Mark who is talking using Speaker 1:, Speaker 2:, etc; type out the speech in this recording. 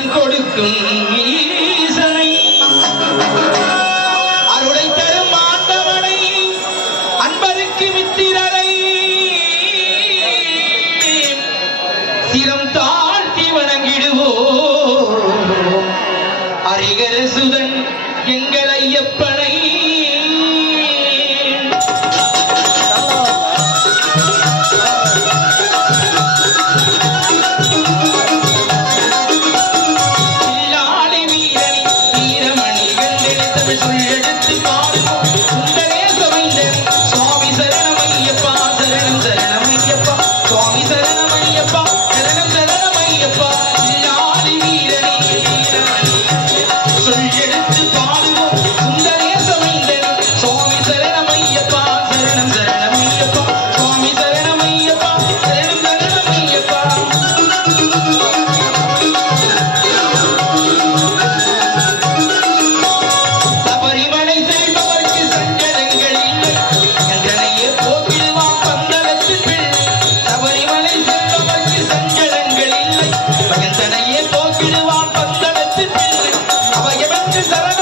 Speaker 1: வரம் கொடுக்கும் ஈசனை. அருளை தரும் ஆண்டவனை அன்பருக்கு மித்திரரை சிரம் தாழ்த்தி வணங்கிடுவோம். அரிகர சுதன் estarán